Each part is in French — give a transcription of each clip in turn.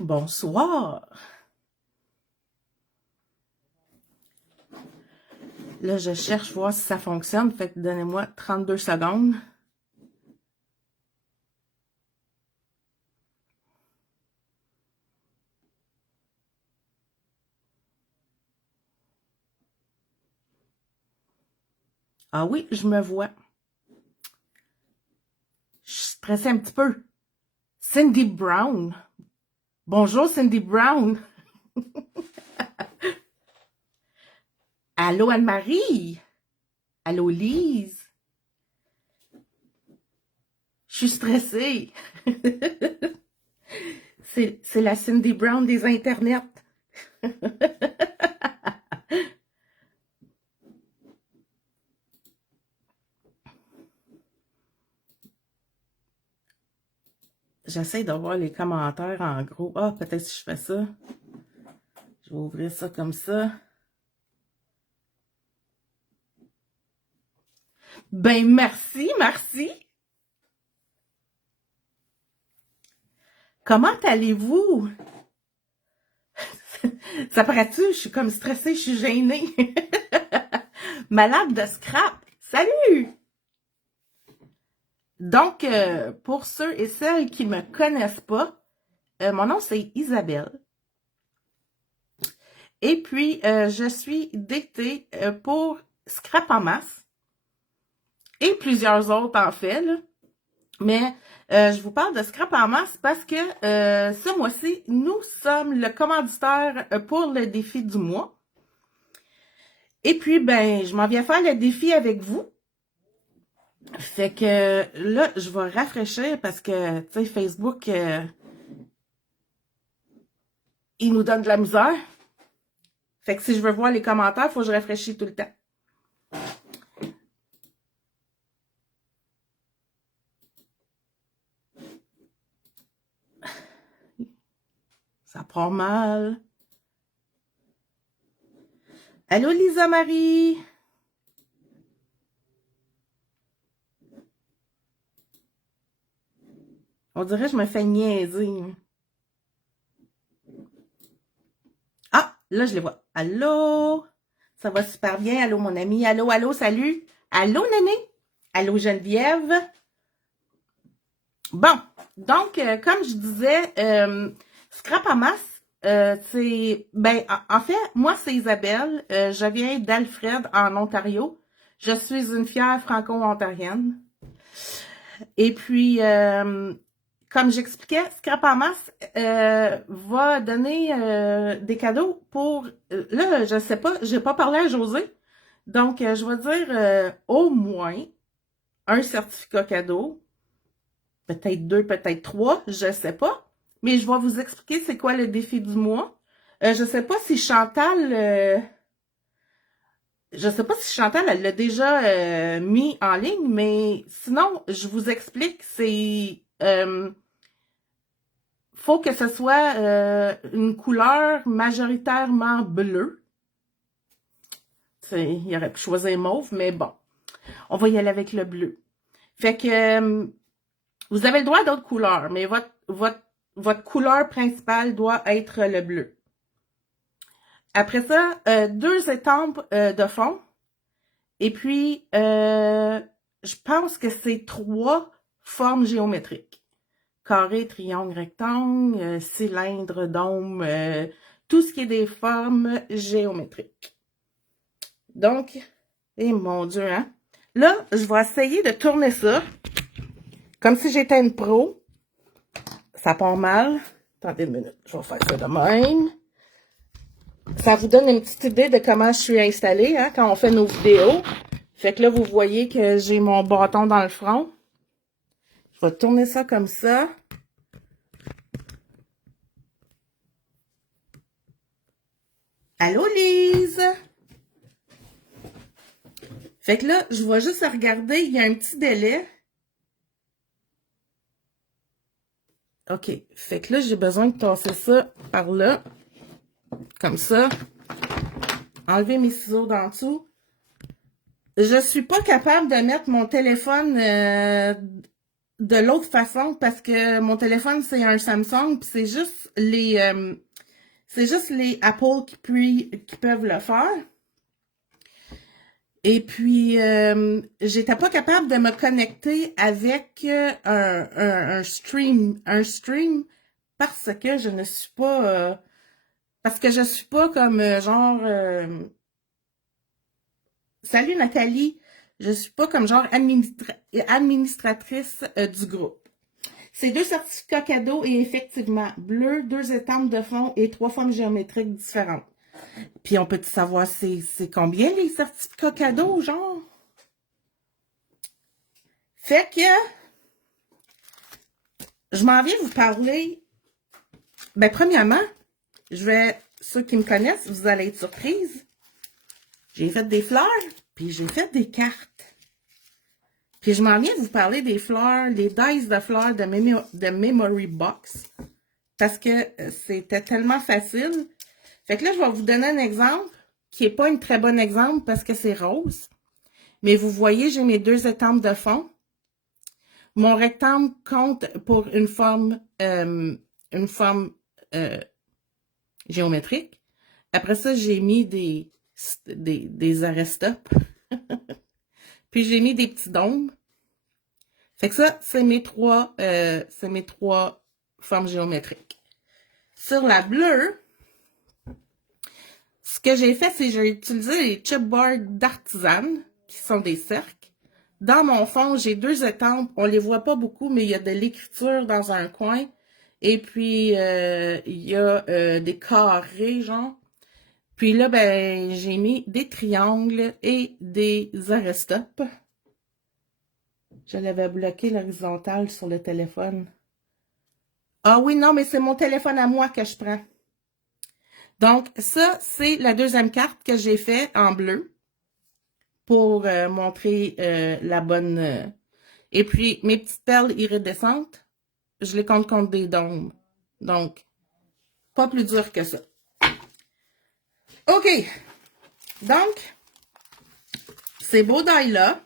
Bonsoir. Là, je cherche voir si ça fonctionne. Fait que donnez-moi 32 secondes. Ah oui, je me vois. Je suis stressée un petit peu. Cindy Brown. Bonjour, Cindy Brown. Allô, Anne-Marie. Allô, Lise. Je suis stressée. C'est la Cindy Brown des internets. J'essaie de voir les commentaires en gros. Ah, peut-être si je fais ça. Je vais ouvrir ça comme ça. Ben, merci, merci. Comment allez-vous? Ça paraît-tu? Je suis comme stressée, je suis gênée. Malade de scrap. Salut! Donc, pour ceux et celles qui me connaissent pas, mon nom c'est Isabelle. Et puis, je suis DT pour Scrap en masse. Et plusieurs autres en fait, là. Mais je vous parle de Scrap en masse parce que ce mois-ci, nous sommes le commanditaire pour le défi du mois. Et puis, ben, je m'en viens faire le défi avec vous. Fait que là, je vais rafraîchir parce que, tu sais, Facebook, il nous donne de la misère. Fait que si je veux voir les commentaires, il faut que je rafraîchisse tout le temps. Ça part mal. Allô, Lisa Marie? On dirait que je me fais niaiser. Ah, là, je les vois. Allô? Ça va super bien. Allô, mon ami. Allô, allô, salut. Allô, Néné. Allô, Geneviève. Bon, donc, comme je disais, Scrap à masse, c'est... Ben, en fait, moi, c'est Isabelle. Je viens d'Alfred, en Ontario. Je suis une fière franco-ontarienne. Et puis, comme j'expliquais, Scrap à masse va donner des cadeaux pour... là, je sais pas, j'ai pas parlé à José. Donc, je vais dire au moins un certificat cadeau. Peut-être 2, peut-être 3, je sais pas. Mais je vais vous expliquer c'est quoi le défi du mois. Je sais pas si Chantal... je sais pas si Chantal, elle l'a déjà mis en ligne, mais sinon, je vous explique, c'est... faut que ce soit une couleur majoritairement bleue. Il aurait pu choisir mauve, mais bon. On va y aller avec le bleu. Fait que vous avez le droit à d'autres couleurs, mais votre couleur principale doit être le bleu. Après ça, 2 étampes de fond. Et puis, je pense que c'est 3 formes géométriques. Carré, triangle, rectangle, cylindre, dôme, tout ce qui est des formes géométriques. Donc, mon Dieu, hein? Là, je vais essayer de tourner ça comme si j'étais une pro. Ça part mal. Attendez une minute, je vais faire ça de même. Ça vous donne une petite idée de comment je suis installée hein, quand on fait nos vidéos. Fait que là, vous voyez que j'ai mon bâton dans le front. Je vais tourner ça comme ça. Allô, Lise? Fait que là, je vais juste regarder, il y a un petit délai. OK. Fait que là, j'ai besoin de tasser ça par là. Comme ça. Enlever mes ciseaux d'en dessous. Je suis pas capable de mettre mon téléphone de l'autre façon parce que mon téléphone, c'est un Samsung, puis c'est juste les Apple qui peuvent le faire. Et puis, j'étais pas capable de me connecter avec un stream parce que je ne suis pas, parce que je suis pas comme genre, salut Nathalie, je suis pas comme genre administratrice du groupe. C'est 2 certificats cadeaux et effectivement, bleu, 2 étampes de fond et 3 formes géométriques différentes. Puis on peut savoir c'est combien les certificats cadeaux, genre? Fait que je m'en viens vous parler. Ben, premièrement, ceux qui me connaissent, vous allez être surprises. J'ai fait des fleurs, puis j'ai fait des cartes. Puis je m'en viens vous parler des fleurs, les dice de fleurs de Memory Box. Parce que c'était tellement facile. Fait que là, je vais vous donner un exemple qui n'est pas un très bon exemple parce que c'est rose. Mais vous voyez, j'ai mes 2 étampes de fond. Mon rectangle compte pour une forme géométrique. Après ça, j'ai mis des arrêt-stop. Puis j'ai mis des petits dômes. Fait que ça, c'est mes trois formes géométriques. Sur la bleue, ce que j'ai fait, c'est que j'ai utilisé les chipboards d'Artisan, qui sont des cercles. Dans mon fond, j'ai 2 étampes. On les voit pas beaucoup, mais il y a de l'écriture dans un coin. Et puis, il y a des carrés, genre. Puis là, ben, j'ai mis des triangles et des arrêt-stop. Je l'avais bloqué l'horizontale sur le téléphone. Ah oui, non, mais c'est mon téléphone à moi que je prends. Donc, ça, c'est la deuxième carte que j'ai fait en bleu pour montrer la bonne... Et puis, mes petites perles iridescentes, je les compte contre des dômes. Donc, pas plus dur que ça. OK. Donc, ces beaux die-là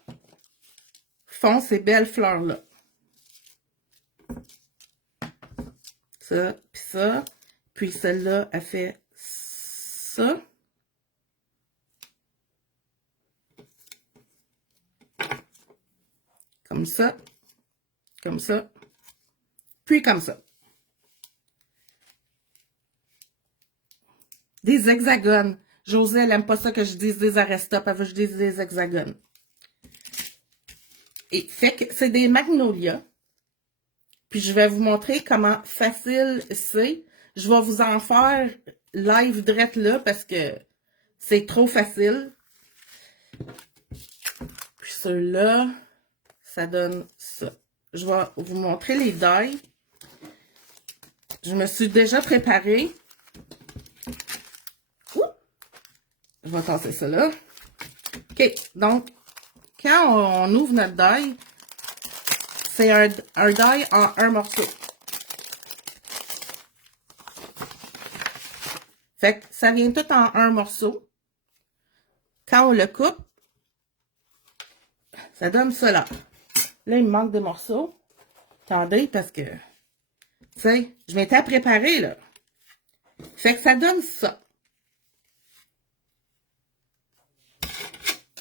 font ces belles fleurs-là. Ça, puis ça. Puis celle-là, elle fait ça. Comme ça. Comme ça. Puis comme ça. Des hexagones. Josée, elle aime pas ça que je dise des arrêt-stop, elle veut que je dise des hexagones. Et fait que c'est des magnolias. Puis je vais vous montrer comment facile c'est. Je vais vous en faire live direct là parce que c'est trop facile. Puis ceux-là, ça donne ça. Je vais vous montrer les die. Je me suis déjà préparée. Ouh! Je vais tasser ça là. OK, donc, quand on ouvre notre die, c'est un die en un morceau. Fait que ça vient tout en un morceau. Quand on le coupe, ça donne ça là. Là, il me manque des morceaux. Attendez, parce que, tu sais, je m'étais à préparer, là. Fait que ça donne ça.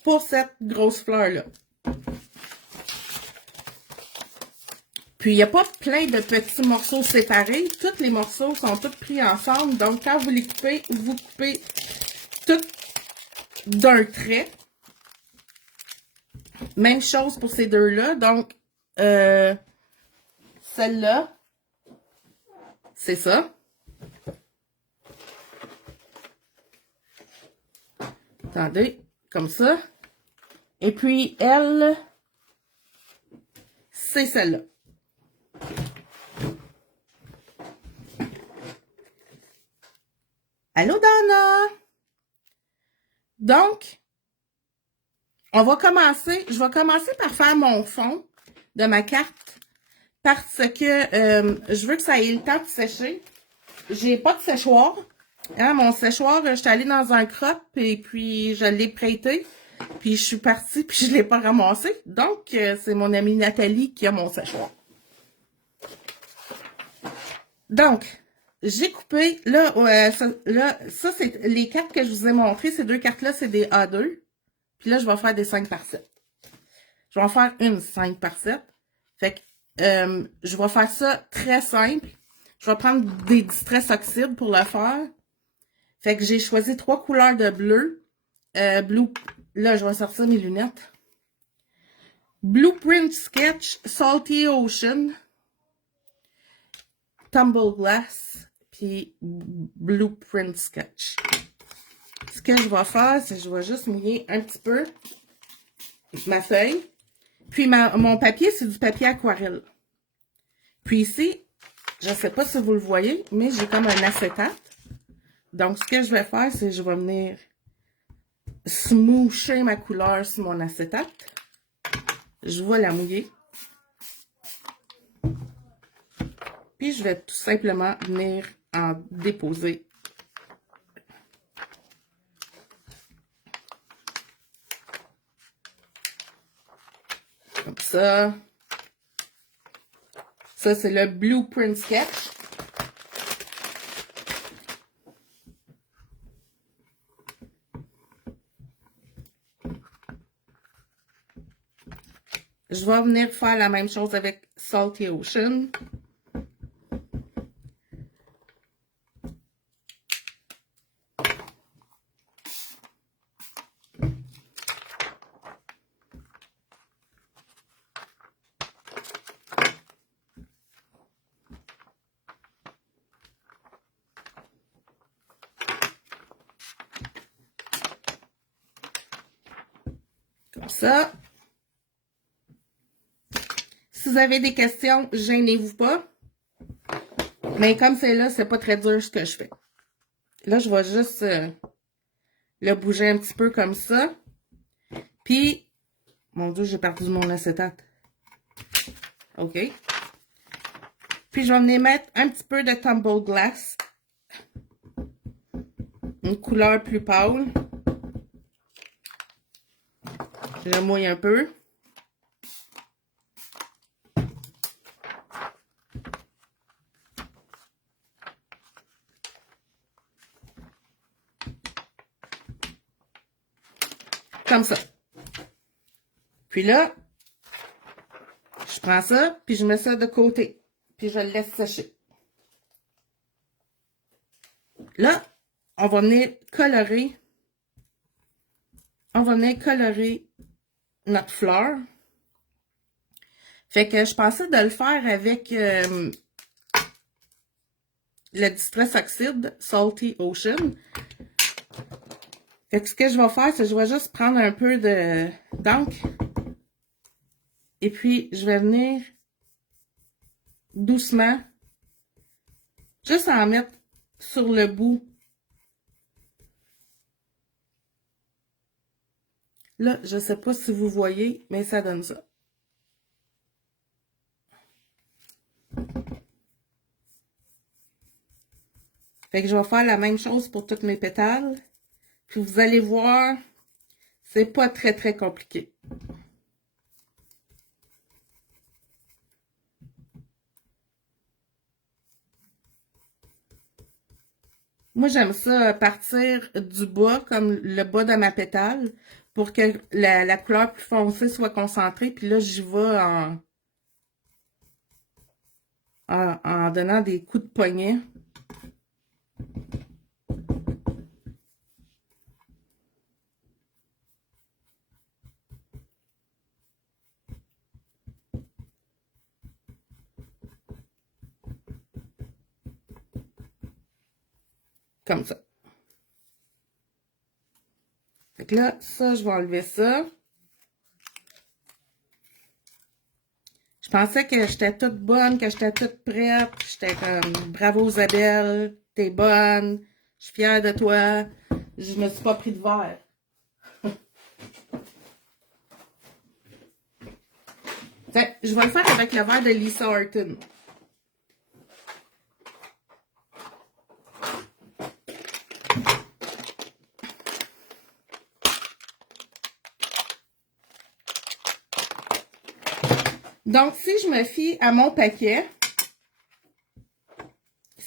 Pour cette grosse fleur-là. Puis, il n'y a pas plein de petits morceaux séparés. Tous les morceaux sont tous pris ensemble. Donc, quand vous les coupez, vous coupez tout d'un trait. Même chose pour ces deux-là. Donc, celle-là, c'est ça. Attendez, comme ça. Et puis, elle, c'est celle-là. Allô, Dana! Donc, on va commencer. Je vais commencer par faire mon fond de ma carte parce que je veux que ça ait le temps de sécher. J'ai pas de séchoir. Hein, mon séchoir, je suis allée dans un crop et puis je l'ai prêté. Puis je suis partie puis je l'ai pas ramassé. Donc, c'est mon amie Nathalie qui a mon séchoir. Donc, j'ai coupé, là, ça c'est les 4 les cartes que je vous ai montrées. Ces 2 cartes-là, c'est des A2. Puis là, je vais faire des 5 par 7. Je vais en faire une 5 par 7. Fait que, je vais faire ça très simple. Je vais prendre des distress oxydes pour le faire. Fait que j'ai choisi 3 couleurs de bleu. Blue, là, je vais sortir mes lunettes. Blueprint Sketch, Salty Ocean, Tumble Glass, puis Blueprint Sketch. Ce que je vais faire, c'est que je vais juste mouiller un petit peu ma feuille. Puis mon papier, c'est du papier aquarelle. Puis ici, je ne sais pas si vous le voyez, mais j'ai comme un acétate. Donc, ce que je vais faire, c'est que je vais venir smousher ma couleur sur mon acétate. Je vais la mouiller. Puis, je vais tout simplement venir en déposer. Comme ça. Ça, c'est le Blueprint Sketch. Je vais venir faire la même chose avec Salty Ocean. Comme ça. Si vous avez des questions, gênez-vous pas. Mais comme c'est là, c'est pas très dur ce que je fais. Là, je vais juste le bouger un petit peu comme ça. Puis, mon Dieu, j'ai perdu mon acétate. OK. Puis, je vais venir mettre un petit peu de Tumble Glass. Une couleur plus pâle. Je mouille un peu. Comme ça. Puis là, je prends ça, puis je mets ça de côté. Puis je le laisse sécher. Là, on va venir colorer. On va venir colorer notre fleur. Fait que je pensais de le faire avec le Distress Oxide, Salty Ocean. Fait que ce que je vais faire, c'est que je vais juste prendre un peu d'encre. Et puis, je vais venir doucement, juste en mettre sur le bout. Là, je ne sais pas si vous voyez, mais ça donne ça. Fait que je vais faire la même chose pour toutes mes pétales. Puis vous allez voir, c'est pas très, très compliqué. Moi, j'aime ça partir du bas, comme le bas de ma pétale, pour que la couleur plus foncée soit concentrée. Puis là, j'y vais en donnant des coups de poignet. Comme ça. Fait que là, ça, je vais enlever ça. Je pensais que j'étais toute bonne, que j'étais toute prête. J'étais comme, bravo Isabelle, t'es bonne, je suis fière de toi. Je me suis pas pris de verre. Fait que je vais le faire avec le verre de Lisa Horton. Donc, si je me fie à mon paquet,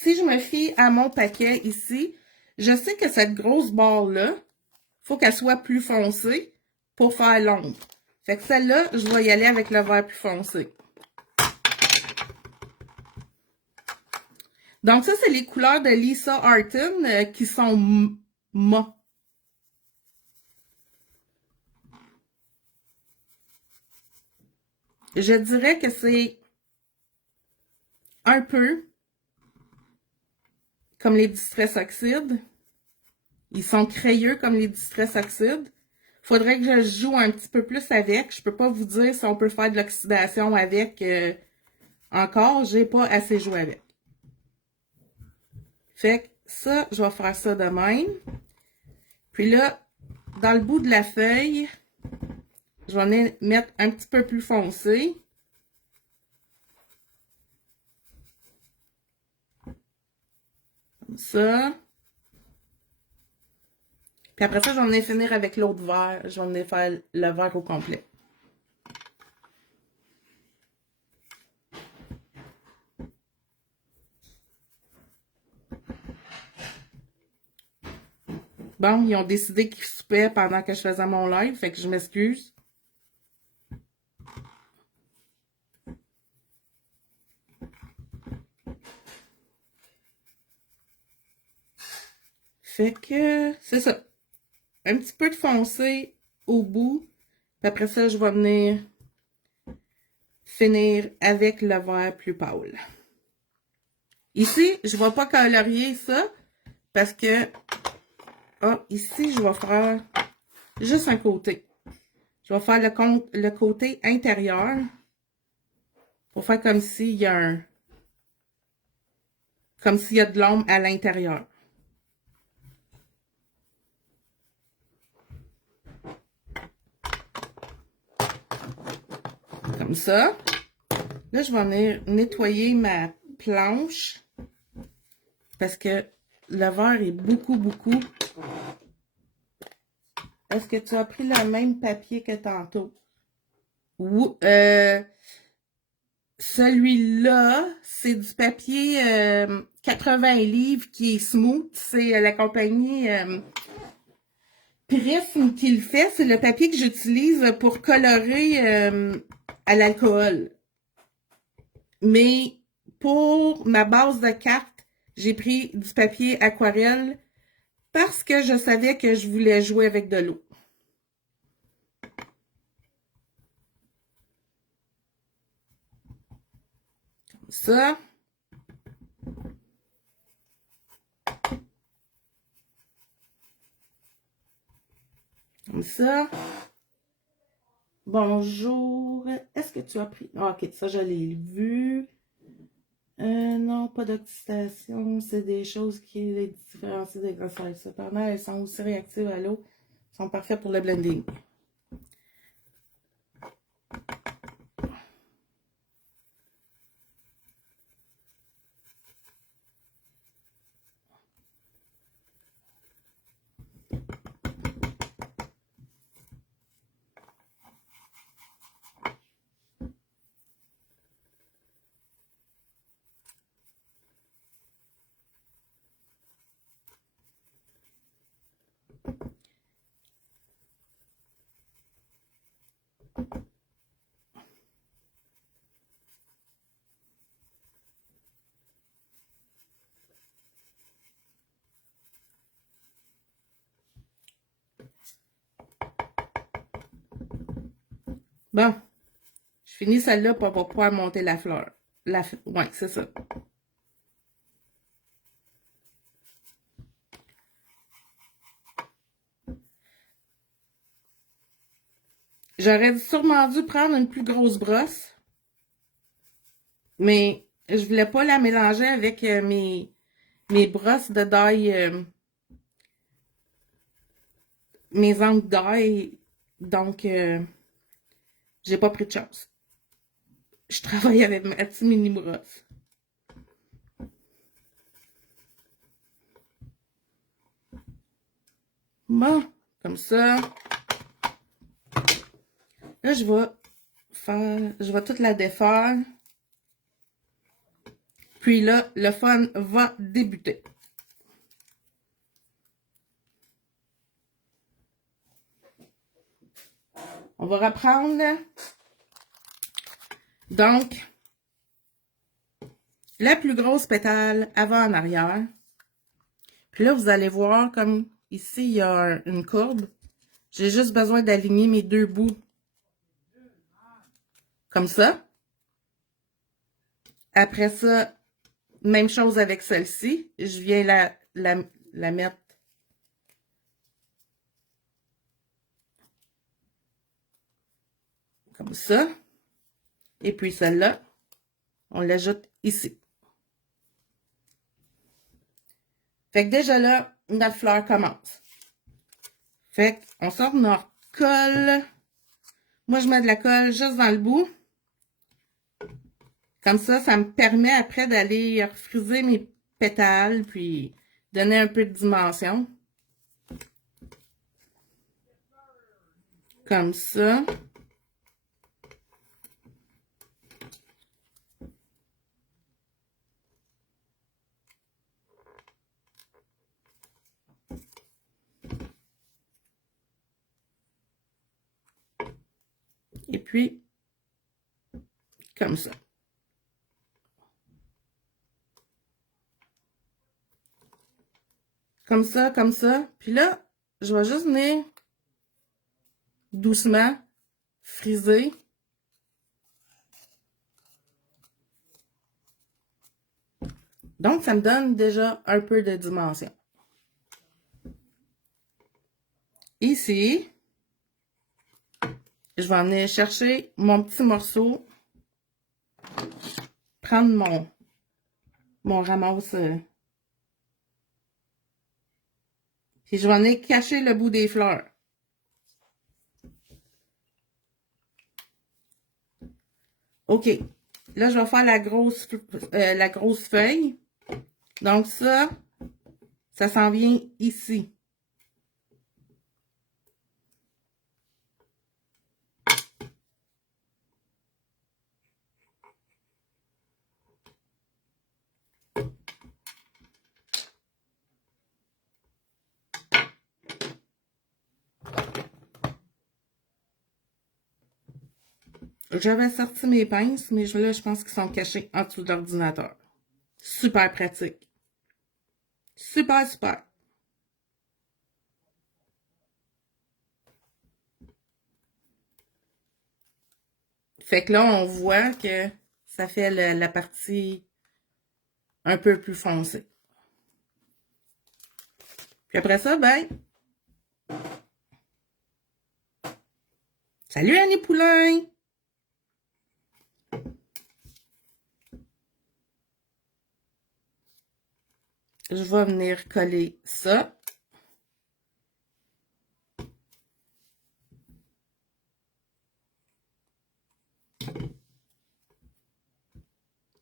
si je me fie à mon paquet ici, je sais que cette grosse barre-là, faut qu'elle soit plus foncée pour faire l'ombre. Fait que celle-là, je vais y aller avec le vert plus foncé. Donc ça, c'est les couleurs de Lisa Artin qui sont mat. Je dirais que c'est un peu comme les Distress Oxide. Ils sont crayeux comme les Distress Oxide. Faudrait que je joue un petit peu plus avec. Je peux pas vous dire si on peut faire de l'oxydation avec encore. J'ai pas assez joué avec. Fait que ça, je vais faire ça de même. Puis là, dans le bout de la feuille, je vais mettre un petit peu plus foncé. Comme ça. Puis après ça, je vais venir finir avec l'autre vert. Je vais venir faire le vert au complet. Bon, ils ont décidé qu'ils soupaient pendant que je faisais mon live, fait que je m'excuse. Fait que, c'est ça. Un petit peu de foncé au bout. Puis après ça, je vais venir finir avec le vert plus pâle. Ici, je ne vais pas colorier ça parce que ici, je vais faire juste un côté. Je vais faire le côté intérieur pour faire comme s'il y a comme s'il y a de l'ombre à l'intérieur. Comme ça. Là, je vais venir nettoyer ma planche parce que le vert est beaucoup. Est-ce que tu as pris le même papier que tantôt? Ou, celui-là, c'est du papier 80 livres qui est smooth. C'est la compagnie Prism qui le fait. C'est le papier que j'utilise pour colorer à l'alcool. Mais pour ma base de cartes, j'ai pris du papier aquarelle parce que je savais que je voulais jouer avec de l'eau. Comme ça. Comme ça. Bonjour. Est-ce que tu as pris... Ah, ok, ça, je l'ai vu. Non, pas d'oxydation. C'est des choses qui les différencient des grosseurs. Cependant, elles sont aussi réactives à l'eau. Elles sont parfaites pour le blending. Bon, je finis celle-là pour pouvoir monter la fleur. Ouais, c'est ça. J'aurais sûrement dû prendre une plus grosse brosse. Mais je voulais pas la mélanger avec mes brosses de dye, mes encres d'ail. Donc, j'ai pas pris de chance. Je travaille avec ma petite mini brosse. Bon, comme ça. Là, je vais toute la défaire. Puis là, le fun va débuter. On va reprendre. Donc, la plus grosse pétale avant en arrière. Puis là, vous allez voir comme ici, il y a une courbe. J'ai juste besoin d'aligner mes deux bouts comme ça. Après ça, même chose avec celle-ci. Je viens la mettre comme ça. Et puis celle-là, on l'ajoute ici. Fait que déjà là, notre fleur commence. Fait qu'on sort notre colle. Moi, je mets de la colle juste dans le bout. Comme ça me permet après d'aller friser mes pétales, puis donner un peu de dimension. Comme ça. Et puis, comme ça. Comme ça, comme ça. Puis là, je vais juste venir doucement friser. Donc, ça me donne déjà un peu de dimension. Ici, je vais venir chercher mon petit morceau, prendre mon ramasse. Puis je vais venir cacher le bout des fleurs. OK. Là, je vais faire la grosse feuille. Donc ça s'en vient ici. J'avais sorti mes pinces, mais là, je pense qu'ils sont cachés en dessous de l'ordinateur. Super pratique. Super, super. Fait que là, on voit que ça fait la partie un peu plus foncée. Puis après ça, ben... Salut Annie Poulain! Je vais venir coller ça.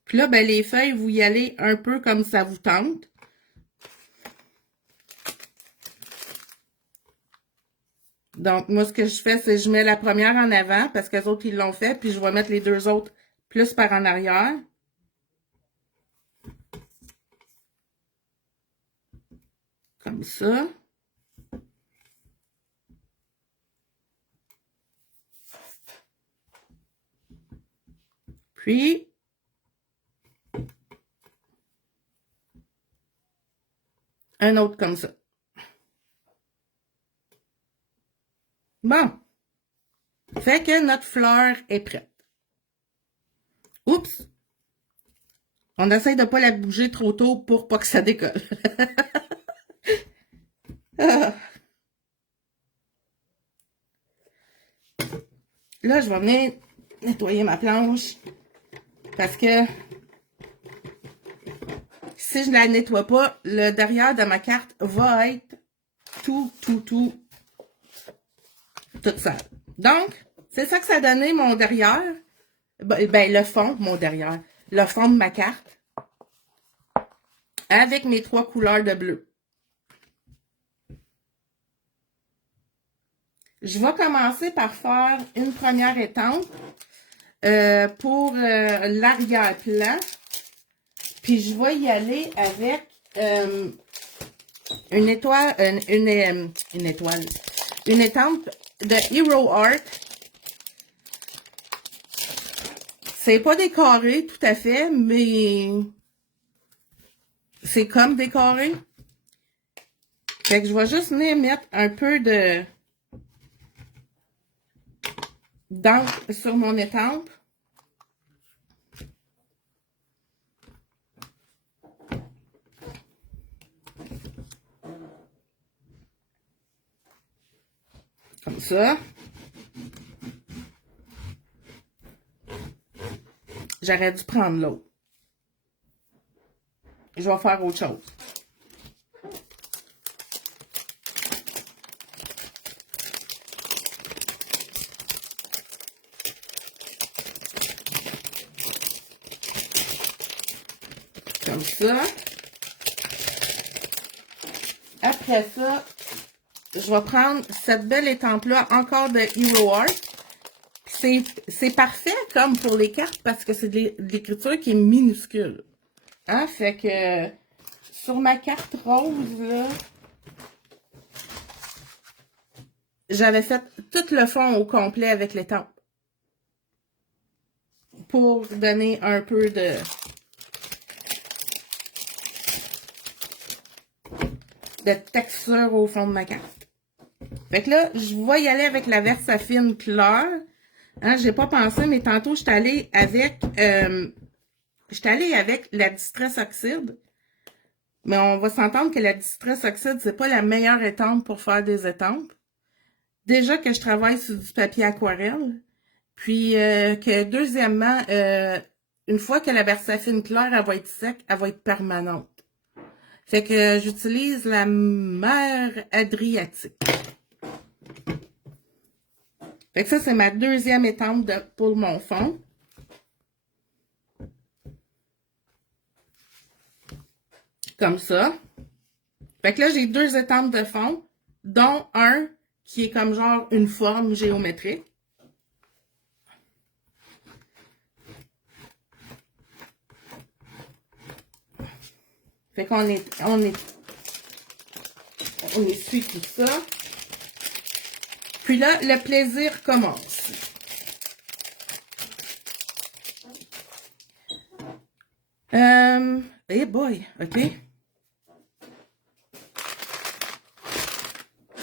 Puis là, ben, les feuilles, vous y allez un peu comme ça vous tente. Donc, moi, ce que je fais, c'est que je mets la première en avant parce que les autres, ils l'ont fait. Puis, je vais mettre les deux autres plus par en arrière. Comme ça. Puis, un autre comme ça. Bon. Fait que notre fleur est prête. Oups! On essaie de ne pas la bouger trop tôt pour pas que ça décolle. Ah. Là, je vais venir nettoyer ma planche parce que si je ne la nettoie pas, le derrière de ma carte va être tout sale. Donc, c'est ça que ça a donné mon derrière. Ben, le fond, mon derrière. Le fond de ma carte. Avec mes 3 couleurs de bleu. Je vais commencer par faire une première étampe pour l'arrière-plan. Puis je vais y aller avec une étoile, une étoile, une étampe de Hero Art. C'est pas décoré tout à fait, mais c'est comme décoré. Fait que je vais juste venir mettre un peu de d'encre sur mon étampe. Comme ça. J'aurais dû prendre l'autre. Je vais faire autre chose. Comme ça. Après ça, je vais prendre cette belle étampe-là, encore de Hero Art. C'est parfait comme pour les cartes parce que c'est de l'écriture qui est minuscule. Hein? Fait que sur ma carte rose, là, j'avais fait tout le fond au complet avec l'étampe. Pour donner un peu de texture au fond de ma carte. Fait que là, je vais y aller avec la Versafine Claire. Hein, j'ai pas pensé, mais tantôt, je suis allée avec la Distress Oxide. Mais on va s'entendre que la Distress Oxide, c'est pas la meilleure étampe pour faire des étampes. Déjà que je travaille sur du papier aquarelle. Puis que deuxièmement, une fois que la Versafine Claire, elle va être sec, elle va être permanente. Fait que j'utilise la mer Adriatique. Fait que ça, c'est ma deuxième étampe pour mon fond. Comme ça. Fait que là, j'ai deux étampes de fond, dont un qui est comme genre une forme géométrique. Fait qu'on on essuie tout ça. Puis là, le plaisir commence. Hey boy, ok.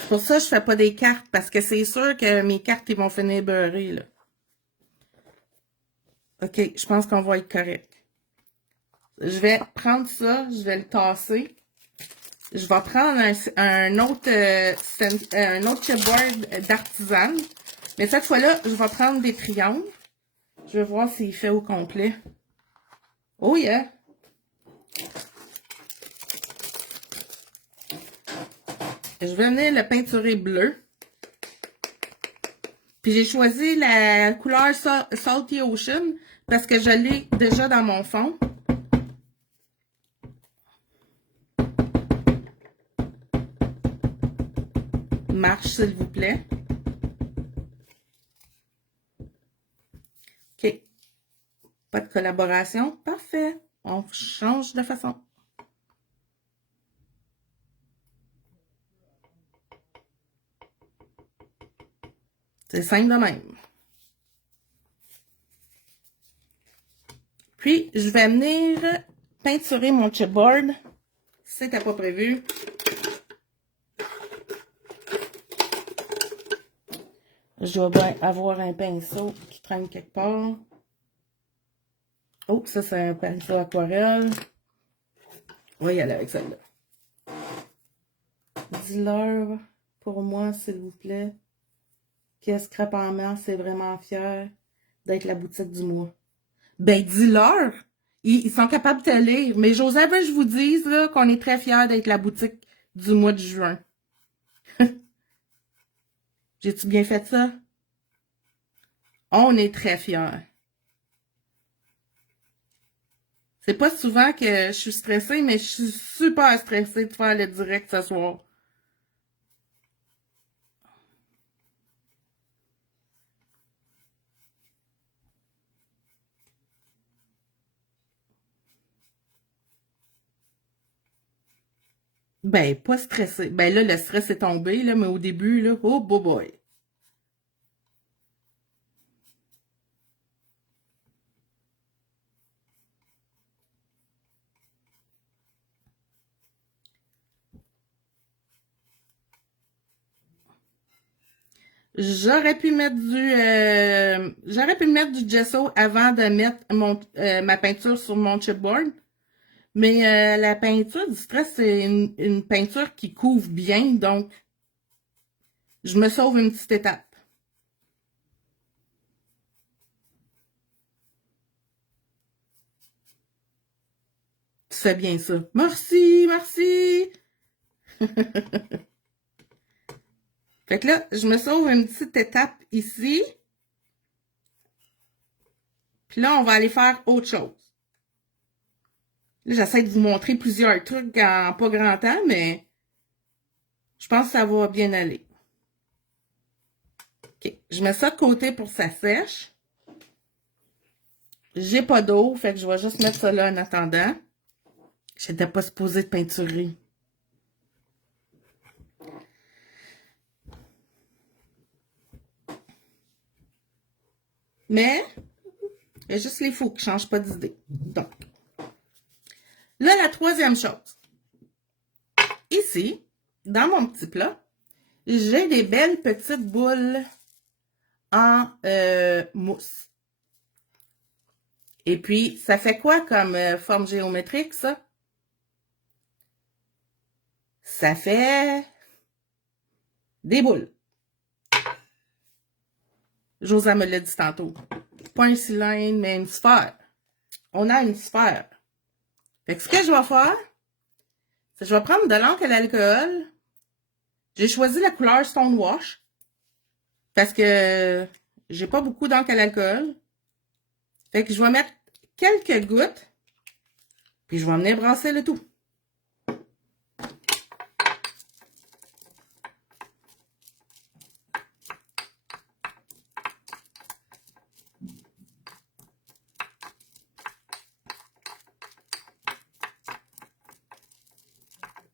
Pour ça, je fais pas des cartes, parce que c'est sûr que mes cartes, ils vont finir beurrées, là. Ok, je pense qu'on va être correct. Je vais prendre ça, je vais le tasser. Je vais prendre un autre chipboard d'artisan. Mais cette fois-là, je vais prendre des triangles. Je vais voir s'il fait au complet. Oh yeah! Je vais venir le peinturer bleu. Puis j'ai choisi la couleur Salty Ocean parce que je l'ai déjà dans mon fond. Marche, s'il vous plaît. OK. Pas de collaboration. Parfait. On change de façon. C'est simple de même. Puis, je vais venir peinturer mon chipboard. C'était pas prévu. Je dois bien avoir un pinceau qui traîne quelque part. Oh, ça, c'est un pinceau aquarelle. On va y aller avec celle-là. Dis-leur pour moi, s'il vous plaît, que Scrap en main, c'est vraiment fier d'être la boutique du mois. Ben, dis-leur! Ils sont capables de te lire. Mais j'osais que je vous dise qu'on est très fiers d'être la boutique du mois de juin. J'ai-tu bien fait ça? On est très fiers. C'est pas souvent que je suis stressée, mais je suis super stressée de faire le direct ce soir. Ben, pas stressé. Ben là, le stress est tombé, là, mais au début, là, oh boy. J'aurais pu mettre du gesso avant de mettre ma peinture sur mon chipboard. Mais la peinture du stress, c'est une peinture qui couvre bien, donc je me sauve une petite étape. Tu fais bien ça. Merci, merci. Fait que là, je me sauve une petite étape ici. Puis là, on va aller faire autre chose. Là, j'essaie de vous montrer plusieurs trucs en pas grand temps, mais je pense que ça va bien aller. OK. Je mets ça de côté pour que ça sèche. J'ai pas d'eau, fait que je vais juste mettre ça là en attendant. J'étais pas supposée de peinturer. Mais, il y a juste les faux qui ne changent pas d'idée. Donc, là, la troisième chose. Ici, dans mon petit plat, j'ai des belles petites boules en mousse. Et puis, ça fait quoi comme forme géométrique, ça? Ça fait des boules. Josa me l'a dit tantôt. Pas un cylindre, mais une sphère. On a une sphère. Fait que ce que je vais faire, c'est que je vais prendre de l'encre à l'alcool. J'ai choisi la couleur Stonewash parce que j'ai pas beaucoup d'encre à l'alcool. Fait que je vais mettre quelques gouttes, puis je vais venir brasser le tout.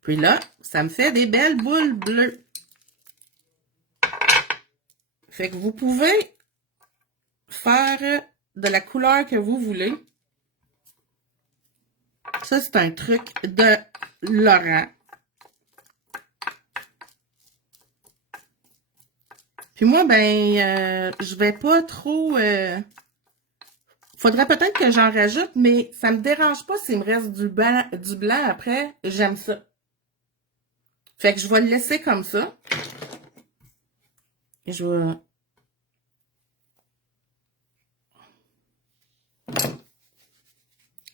Puis là, ça me fait des belles boules bleues. Fait que vous pouvez faire de la couleur que vous voulez. Ça, c'est un truc de Laurent. Puis moi, ben, je vais pas trop... faudrait peut-être que j'en rajoute, mais ça me dérange pas s'il me reste du blanc après. J'aime ça. Fait que je vais le laisser comme ça. Et je vais...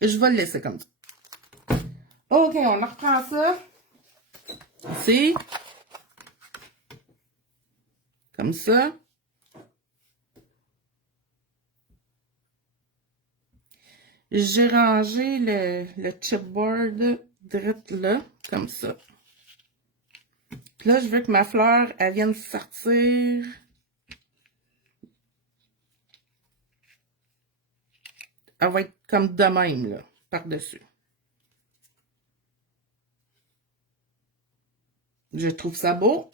Je vais le laisser comme ça. OK, on reprend ça. Ici. Comme ça. J'ai rangé le chipboard direct là, comme ça. Puis là, je veux que ma fleur, elle vienne sortir. Elle va être comme de même, là, par-dessus. Je trouve ça beau.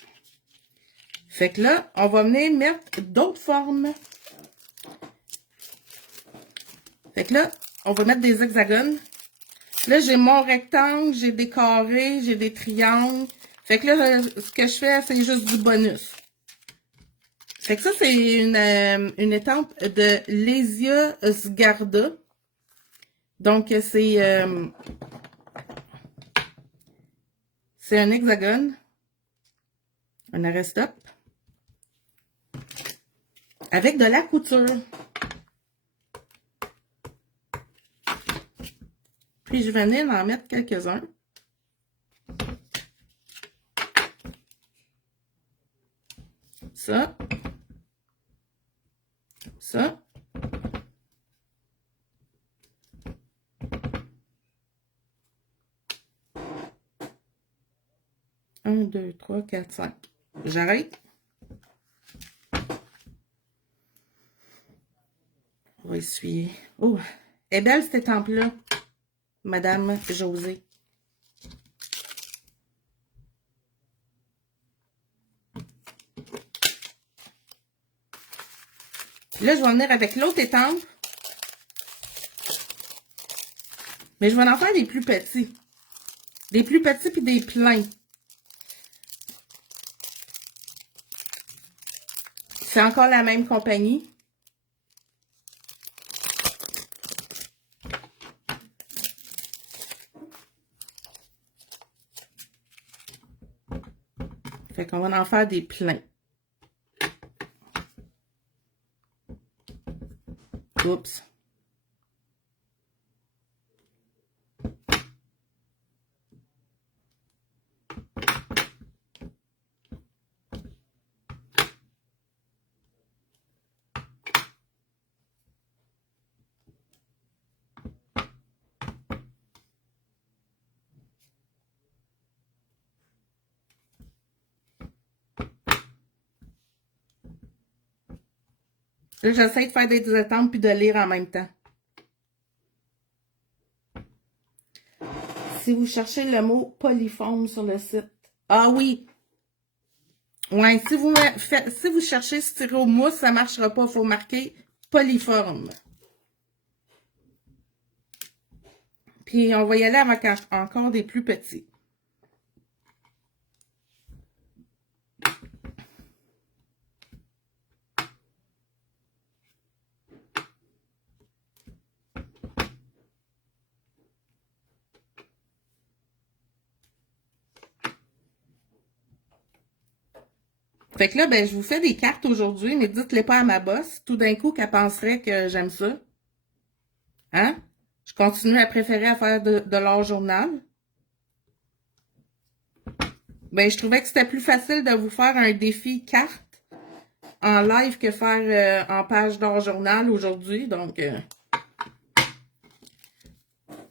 Fait que là, on va venir mettre d'autres formes. Fait que là, on va mettre des hexagones. Là, j'ai mon rectangle, j'ai des carrés, j'ai des triangles. Fait que là, ce que je fais, c'est juste du bonus. Fait que ça, c'est une étampe de Lesia Sgarda. Donc, c'est un hexagone. Un arrêt-stop. Avec de la couture. Puis, je venais en mettre quelques-uns. Ça. Ça. Un, deux, trois, quatre, cinq. J'arrête. On va essuyer. Oh, elle est belle cette étampe-là, Madame Josée. Là, je vais venir avec l'autre étampe. Mais je vais en faire des plus petits. Des plus petits puis des pleins. C'est encore la même compagnie. Fait qu'on va en faire des pleins. Oups. Là, j'essaie de faire des étampes puis de lire en même temps. Si vous cherchez le mot polyforme sur le site. Ah oui! Ouais, si vous cherchez styromousse, ça ne marchera pas. Il faut marquer polyforme. Puis on va y aller avec encore des plus petits. Fait que là, ben, je vous fais des cartes aujourd'hui, mais dites-les pas à ma boss. Tout d'un coup, qu'elle penserait que j'aime ça. Hein? Je continue à préférer à faire de l'art journal. Ben, je trouvais que c'était plus facile de vous faire un défi carte en live que faire en page d'art journal aujourd'hui. Donc, fait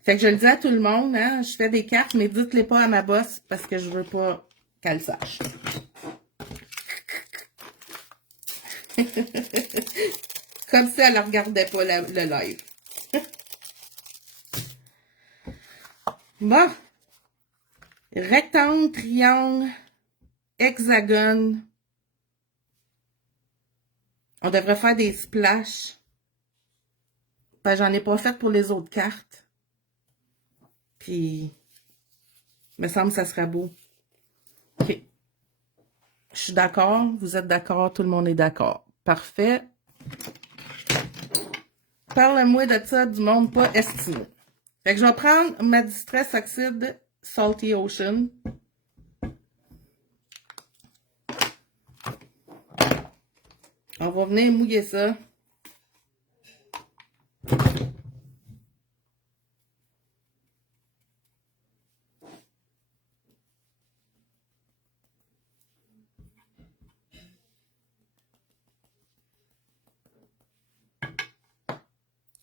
que je le dis à tout le monde, hein, je fais des cartes, mais dites-les pas à ma boss parce que je veux pas qu'elle sache. Comme si elle ne regardait pas le live. Bon. Rectangle, triangle, hexagone. On devrait faire des splashes. Ben, j'en ai pas fait pour les autres cartes. Puis, il me semble que ça serait beau. OK. Je suis d'accord. Vous êtes d'accord. Tout le monde est d'accord. Parfait. Parle-moi de ça du monde pas estimé. Fait que je vais prendre ma Distress Oxide Salty Ocean. On va venir mouiller ça.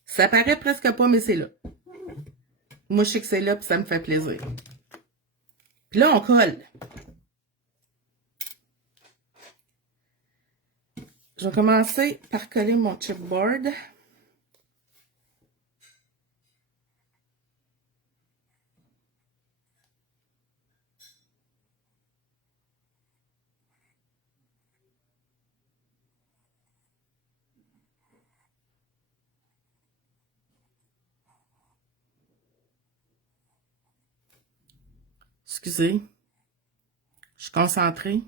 Ça paraît presque pas, mais c'est là. Moi, je sais que c'est là, puis ça me fait plaisir. Puis là, on colle. Je vais commencer par coller mon chipboard. Excusez. Je suis concentrée.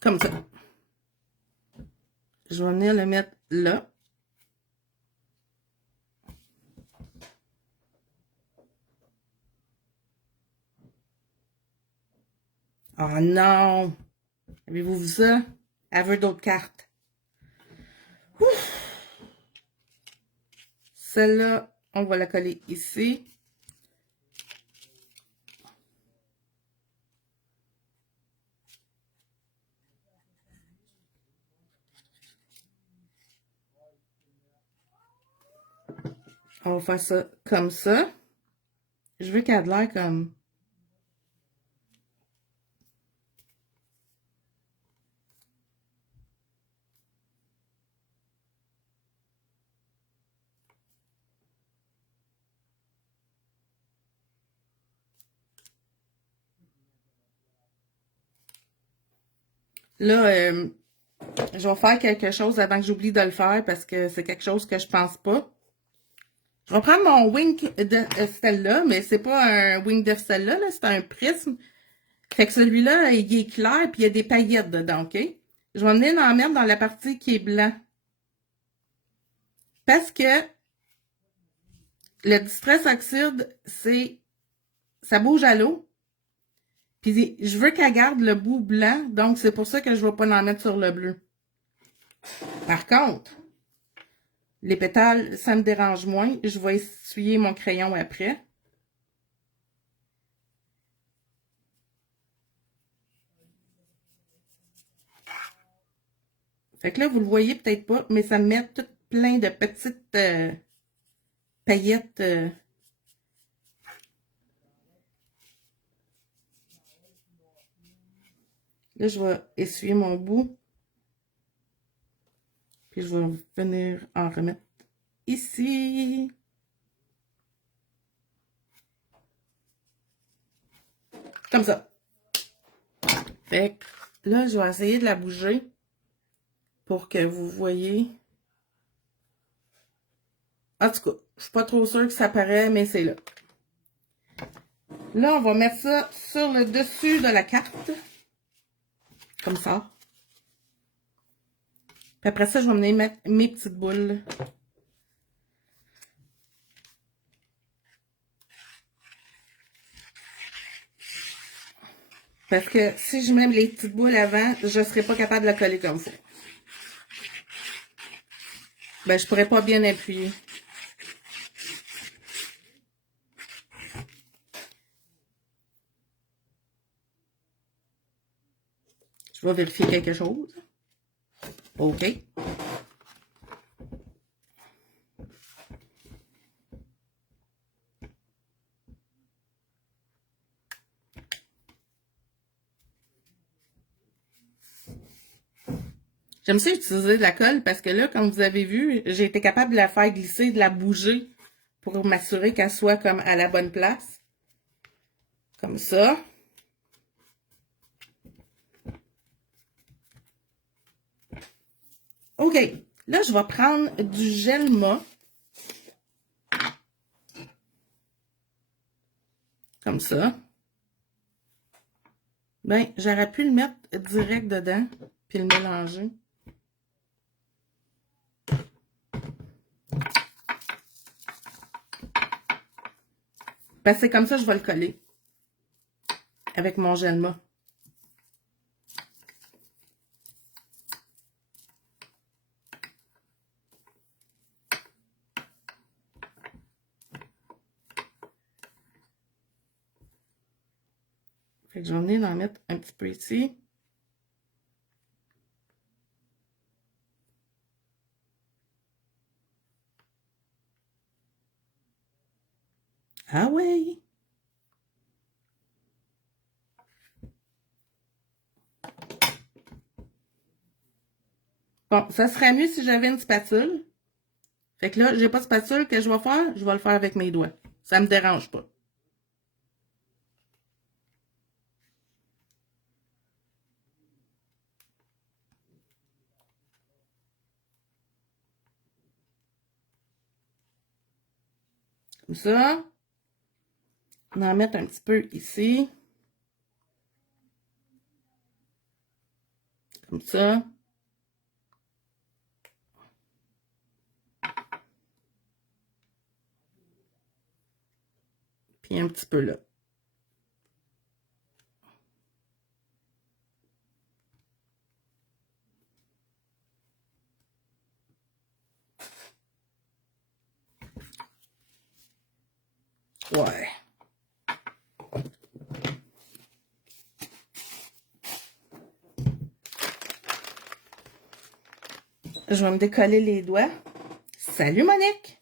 Comme ça. Je vais venir le mettre là. Oh non! Avez-vous vu ça? Elle veut d'autres cartes. Celle-là, on va la coller ici. On va faire ça comme ça. Je veux qu'elle ait l'air comme... Là, je vais faire quelque chose avant que j'oublie de le faire parce que c'est quelque chose que je pense pas. Je vais prendre mon wing de Stella, mais c'est pas un wing de Stella, là, c'est un prisme. Fait que celui-là, il est clair puis il y a des paillettes dedans, OK? Je vais venir en mettre dans la partie qui est blanc. Parce que le distress oxyde, ça bouge à l'eau. Puis je veux qu'elle garde le bout blanc, donc c'est pour ça que je ne vais pas en mettre sur le bleu. Par contre, les pétales, ça me dérange moins. Je vais essuyer mon crayon après. Fait que là, vous le voyez peut-être pas, mais ça me met tout plein de petites paillettes. Là, je vais essuyer mon bout. Puis je vais venir en remettre ici. Comme ça. Fait que là, je vais essayer de la bouger pour que vous voyez. En tout cas, je suis pas trop sûre que ça paraît, mais c'est là. Là, on va mettre ça sur le dessus de la carte. Comme ça. Puis après ça, je vais venir mettre mes petites boules. Parce que si je mets les petites boules avant, je ne serai pas capable de la coller comme ça. Ben, je pourrais pas bien appuyer. Je vais vérifier quelque chose. OK. J'aime ça utiliser de la colle parce que là, comme vous avez vu, j'ai été capable de la faire glisser, de la bouger pour m'assurer qu'elle soit comme à la bonne place. Comme ça. OK. Là, je vais prendre du Gelma. Comme ça. Ben, j'aurais pu le mettre direct dedans, puis le mélanger. Ben, c'est comme ça que je vais le coller. Avec mon Gelma. Fait que je vais venir en mettre un petit peu ici. Ah ouais! Bon, ça serait mieux si j'avais une spatule. Fait que là, j'ai pas de spatule. Que je vais faire? Je vais le faire avec mes doigts. Ça me dérange pas. Comme ça. On en met un petit peu ici. Comme ça. Puis un petit peu là. Ouais. Je vais me décoller les doigts. Salut Monique!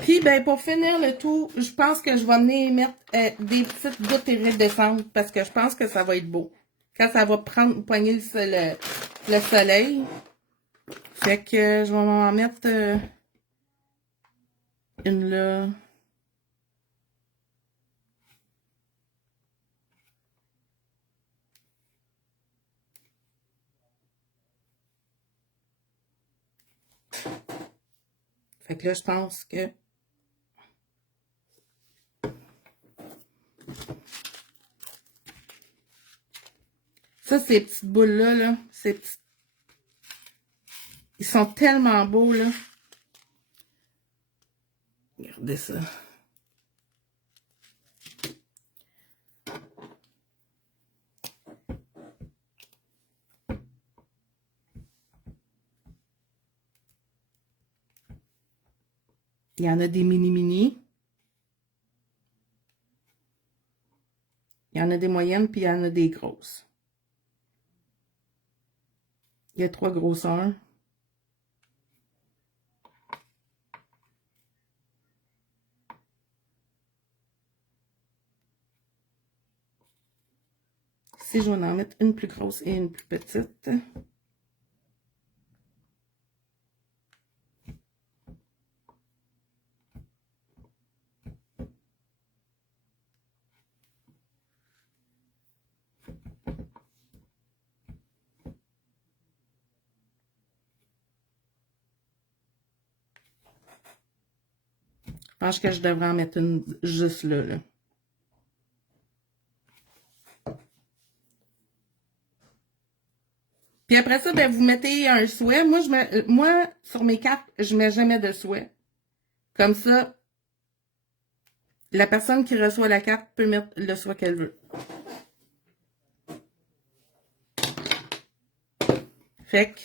Puis, ben, pour finir le tout, je pense que je vais venir mettre des petites gouttes iridescentes parce que je pense que ça va être beau. Quand ça va poigner le soleil, Fait que je vais m'en mettre une là. Fait que là, je pense que... Ça, ces petites boules-là, là, ces petites... Ils sont tellement beaux, là. Regardez ça. Il y en a des mini-mini. Il y en a des moyennes, puis il y en a des grosses. Il y a 3 grosseurs. Si je vais en mettre une plus grosse et une plus petite. Je pense que je devrais en mettre une juste là, là. Puis après ça, ben, vous mettez un souhait. Moi, sur mes cartes, je mets jamais de souhait. Comme ça, la personne qui reçoit la carte peut mettre le souhait qu'elle veut. Fait que,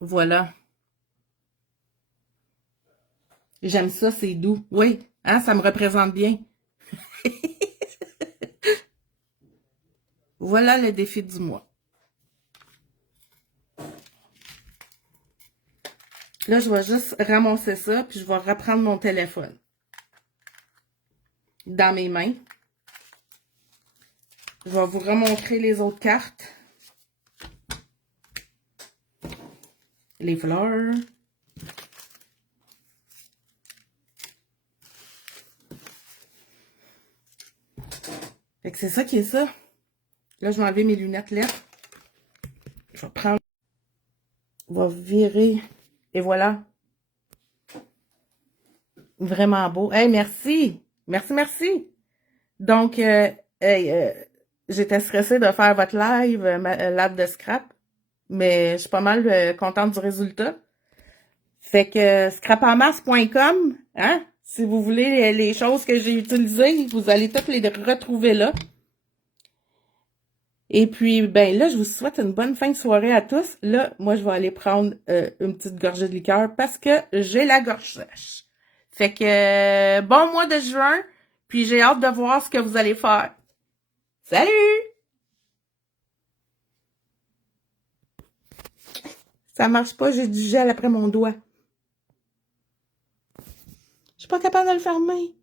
voilà. J'aime ça, c'est doux. Oui, hein, ça me représente bien. Voilà le défi du mois. Là, je vais juste ramasser ça, puis je vais reprendre mon téléphone dans mes mains. Je vais vous remontrer les autres cartes. Les fleurs. Fait que c'est ça qui est ça. Là, je vais enlever mes lunettes LED. Je vais prendre... On va virer. Et voilà. Vraiment beau. Hey, merci. Merci, merci. Donc, j'étais stressée de faire votre live, lab de scrap. Mais je suis pas mal contente du résultat. Fait que scrapamas.com, hein? Si vous voulez les choses que j'ai utilisées, vous allez toutes les retrouver là. Et puis, ben là, je vous souhaite une bonne fin de soirée à tous. Là, moi, je vais aller prendre une petite gorgée de liqueur parce que j'ai la gorge sèche. Fait que bon mois de juin, puis j'ai hâte de voir ce que vous allez faire. Salut! Ça marche pas, j'ai du gel après mon doigt. Je suis pas capable de le fermer.